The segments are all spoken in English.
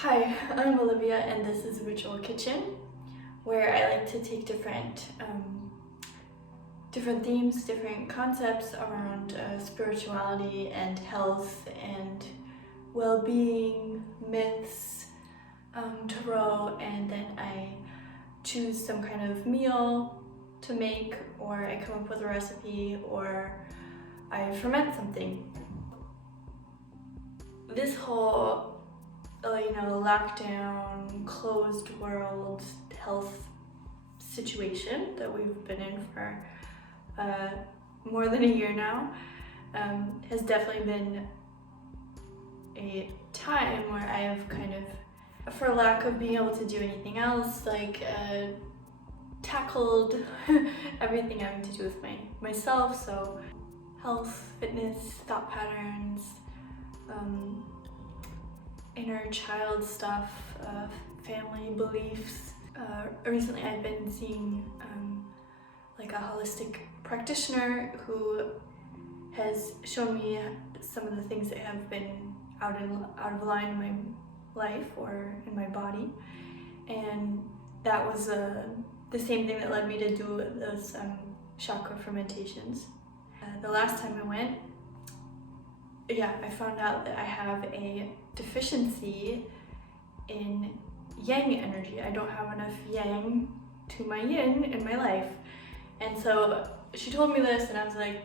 Hi, I'm Olivia and this is Ritual Kitchen, where I like to take different themes, different concepts around spirituality and health and well-being, myths, tarot, and then I choose some kind of meal to make, or I come up with a recipe, or I ferment something. This whole lockdown, closed world health situation that we've been in for more than a year now has definitely been a time where I have kind of, for lack of being able to do anything else, tackled everything having to do with myself. So health, fitness, thought patterns, inner child stuff, family beliefs. Recently I've been seeing a holistic practitioner who has shown me some of the things that have been out of line in my life or in my body, and that was the same thing that led me to do those chakra fermentations. The last time I went, I found out that I have a deficiency in yang energy. I don't have enough yang to my yin in my life. And so she told me this and I was like,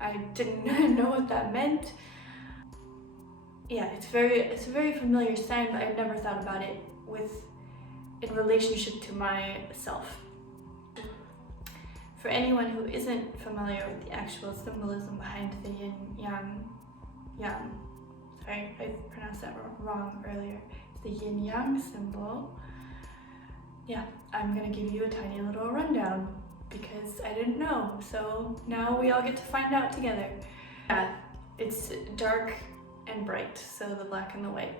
I didn't know what that meant. Yeah, it's a very familiar sign, but I've never thought about it in relationship to myself. For anyone who isn't familiar with the actual symbolism behind the yin yang, sorry, I pronounced that wrong earlier. It's the yin yang symbol. Yeah, I'm gonna give you a tiny little rundown because I didn't know. So now we all get to find out together. Yeah, it's dark and bright, so the black and the white.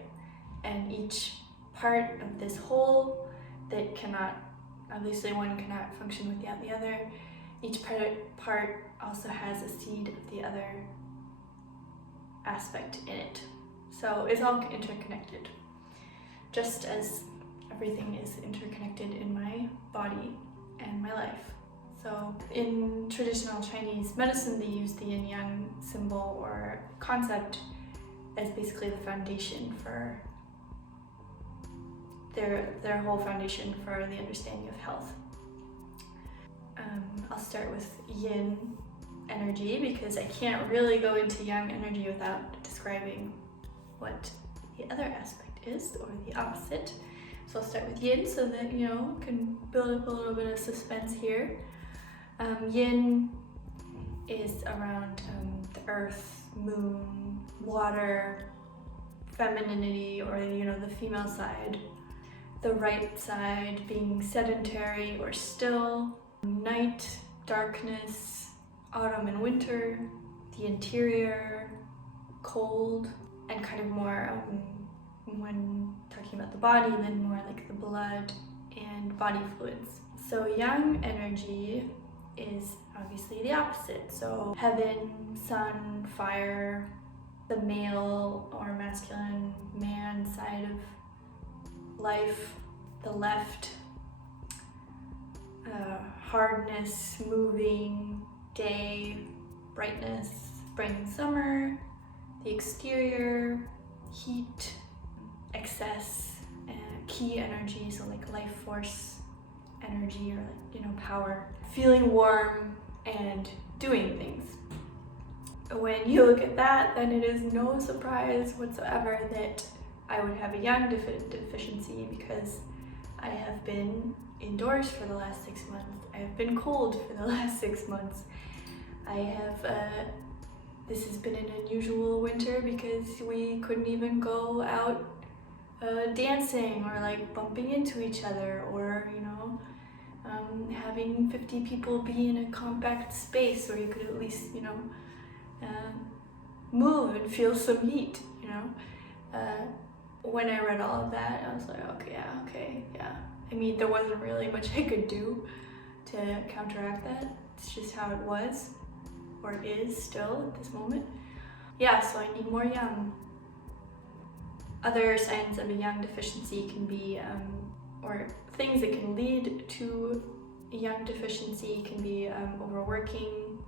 And each part of this whole that cannot, obviously one cannot function without the other. Each part also has a seed of the other aspect in it. So it's all interconnected, just as everything is interconnected in my body and my life. So in traditional Chinese medicine, they use the yin yang symbol or concept as basically the foundation for their whole foundation for the understanding of health. I'll start with yin energy because I can't really go into yang energy without describing what the other aspect is, or the opposite. So I'll start with yin so that can build up a little bit of suspense here. Yin is around the earth, moon, water, femininity, or the female side. The right side being sedentary or still, night, darkness, autumn and winter, the interior, cold, and kind of more when talking about the body, then more like the blood and body fluids. So yang energy is obviously the opposite. So heaven, sun, fire, the male or masculine man side of life, the left, hardness, moving, day, brightness, spring and summer, the exterior, heat, excess, key energy, so like life force energy, or power, feeling warm and doing things. When you look at that, then it is no surprise whatsoever that I would have a yang deficiency, because I have been indoors for the last 6 months. I have been cold for the last 6 months. I have, this has been an unusual winter because we couldn't even go out dancing or bumping into each other, or having 50 people be in a compact space where you could at least move and feel some heat. When I read all of that, I was like, okay, yeah. I mean, there wasn't really much I could do to counteract that. It's just how it was, or is still at this moment. Yeah, so I need more yang. Other signs of a yang deficiency can be, or things that can lead to a yang deficiency can be overworking,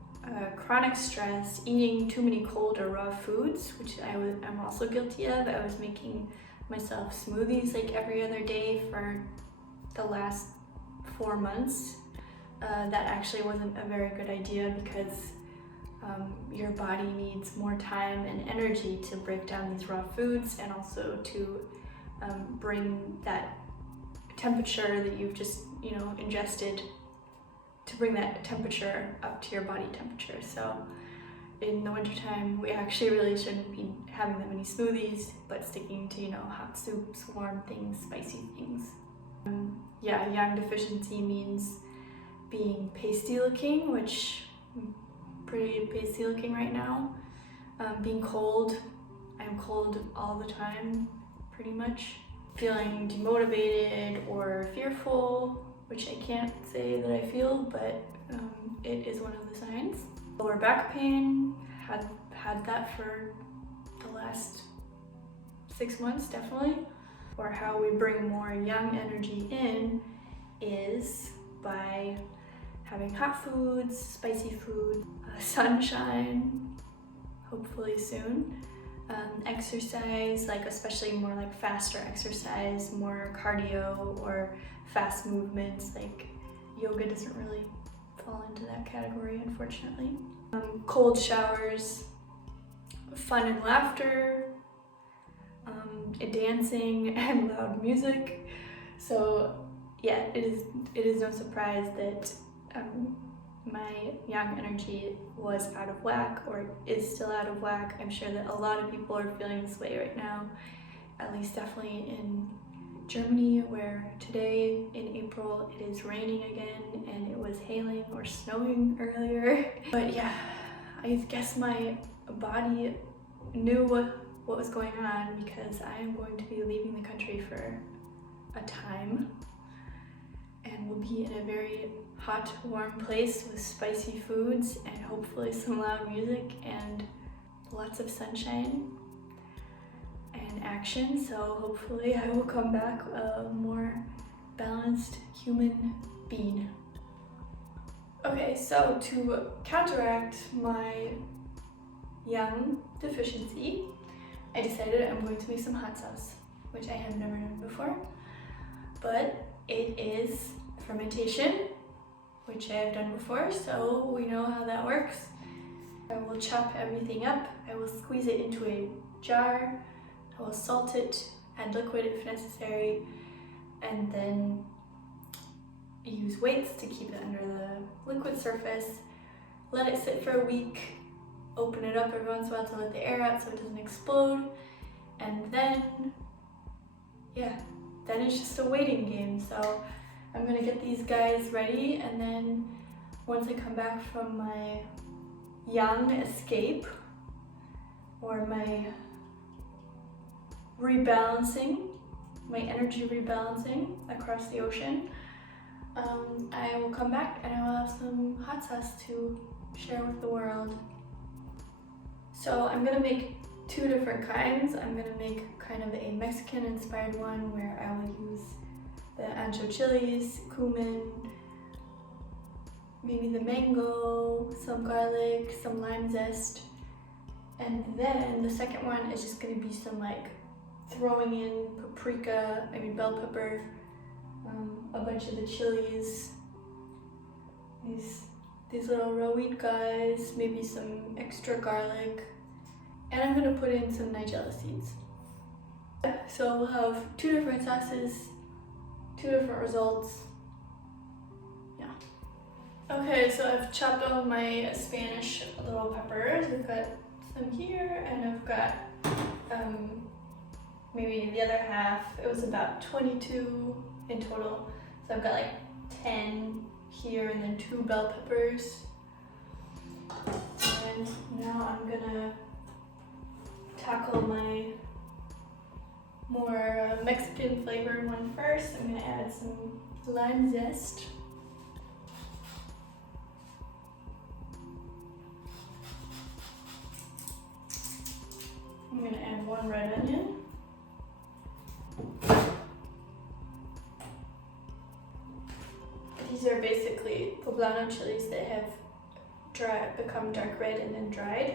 chronic stress, eating too many cold or raw foods, which I'm also guilty of. I was making myself smoothies like every other day for the last 4 months. That actually wasn't a very good idea because your body needs more time and energy to break down these raw foods, and also to bring that temperature that you've just ingested, to bring that temperature up to your body temperature. So in the wintertime, we actually really shouldn't be having that many smoothies, but sticking to hot soups, warm things, spicy things. Yang deficiency means being pasty looking, which I'm pretty pasty looking right now. Being cold, I'm cold all the time, pretty much. Feeling demotivated or fearful, which I can't say that I feel, but it is one of the signs. Lower back pain, had that for the last 6 months, definitely. Or how we bring more yang energy in is by having hot foods, spicy food, sunshine, hopefully soon. Exercise, like especially more like faster exercise, more cardio or fast movements, like yoga doesn't really fall into that category, unfortunately. Cold showers, fun and laughter, dancing and loud music. So yeah, it is no surprise that my yang energy was out of whack, or is still out of whack. I'm sure that a lot of people are feeling this way right now, at least definitely in Germany, where today in April it is raining again, and it was hailing or snowing earlier. But yeah, I guess my body knew what was going on, because I am going to be leaving the country for a time, and will be in a very hot, warm place with spicy foods and hopefully some loud music and lots of sunshine and action. So hopefully I will come back a more balanced human being. Okay, so to counteract my yang deficiency, I decided I'm going to make some hot sauce, which I have never done before, but it is fermentation, which I have done before, so we know how that works. I will chop everything up, I will squeeze it into a jar, I will salt it, add liquid if necessary, and then use weights to keep it under the liquid surface, let it sit for a week, open it up every once in a while to let the air out so it doesn't explode, and then it's just a waiting game. So I'm gonna get these guys ready, and then once I come back from my yang escape, or my rebalancing, my energy rebalancing across the ocean, I will come back and I will have some hot sauce to share with the world. So I'm gonna make 2 different kinds. I'm gonna make kind of a Mexican inspired one where I will use the ancho chilies, cumin, maybe the mango, some garlic, some lime zest. And then the second one is just gonna be some like throwing in paprika, maybe bell pepper, a bunch of the chilies, these little raw wheat guys, maybe some extra garlic, and I'm gonna put in some nigella seeds. So we'll have 2 different sauces, 2 different results. Yeah. Okay, so I've chopped all of my Spanish little peppers. We've got some here, and I've got maybe the other half. It was about 22 in total. So I've got like 10 here, and then 2 bell peppers. And now I'm gonna tackle my more Mexican flavored one first. I'm gonna add some lime zest. I'm gonna add 1 red onion. These are basically poblano chilies that have become dark red and then dried.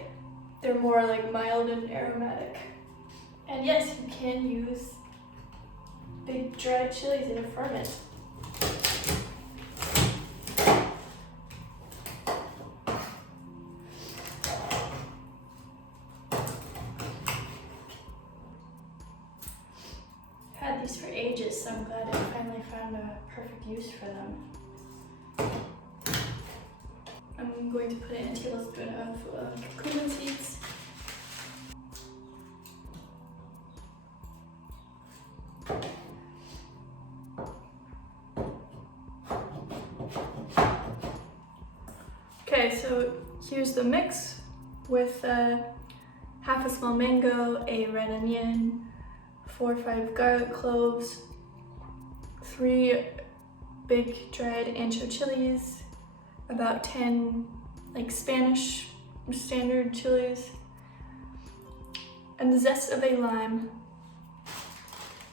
They're more like mild and aromatic. And yes, you can use big dried chilies in a ferment. Had these for ages, so I'm glad I finally found a perfect use for them. I'm going to put in a tablespoon of cumin seeds. Okay, so here's the mix with half a small mango, a red onion, 4 or 5 garlic cloves, 3 big dried ancho chilies, about 10 like Spanish standard chilies, and the zest of a lime.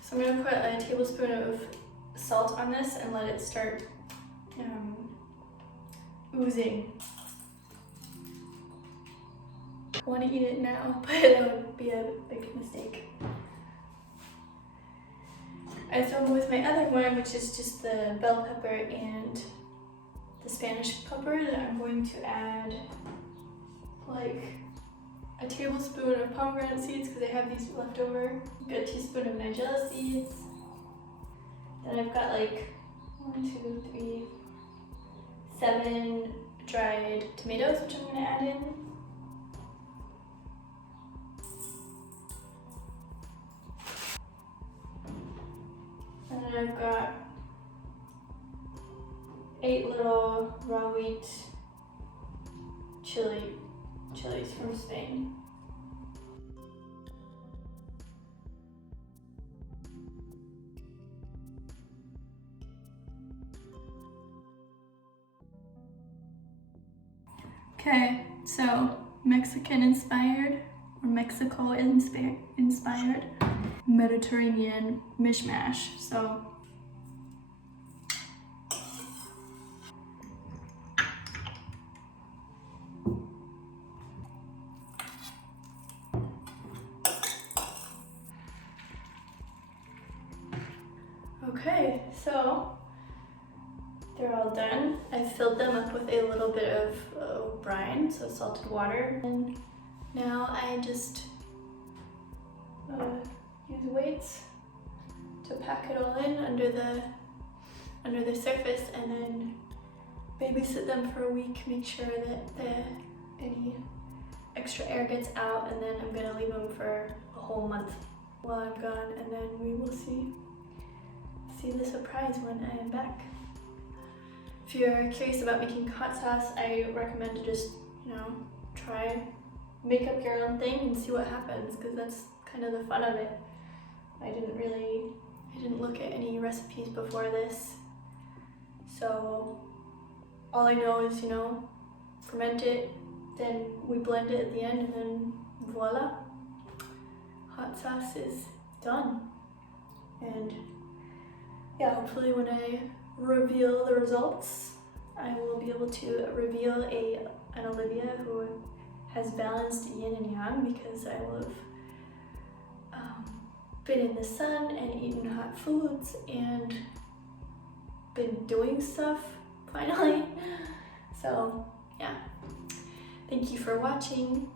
So I'm gonna put a tablespoon of salt on this and let it start oozing. I want to eat it now, but that would be a big mistake. And so with my other one, which is just the bell pepper and the Spanish pepper, I'm going to add like a tablespoon of pomegranate seeds because I have these left over. A good teaspoon of nigella seeds. Then I've got like 7 dried tomatoes, which I'm going to add in. And then I've got 8 little raw wheat chilies from Spain. Okay, so Mexican inspired or Mexico inspired Mediterranean mishmash. So okay, so they're all done. I filled them up with a little bit of brine, so salted water. And now I just use weights to pack it all in under the surface, and then babysit them for a week, make sure that any extra air gets out, and then I'm gonna leave them for a whole month while I'm gone, and then we will see the surprise when I am back. If you're curious about making hot sauce, I recommend to just, make up your own thing and see what happens, because that's kind of the fun of it. I didn't look at any recipes before this, so all I know is, ferment it, then we blend it at the end, and then voila, hot sauce is done. And yeah, hopefully when I reveal the results, I will be able to reveal an Olivia who has balanced yin and yang, because I will have been in the sun and eaten hot foods and been doing stuff finally. So yeah, thank you for watching,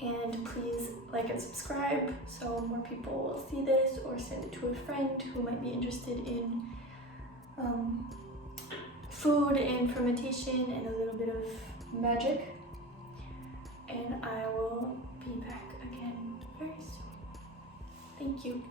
and please like and subscribe so more people will see this, or send it to a friend who might be interested in food and fermentation and a little bit of magic. And I will be back again very soon. Thank you.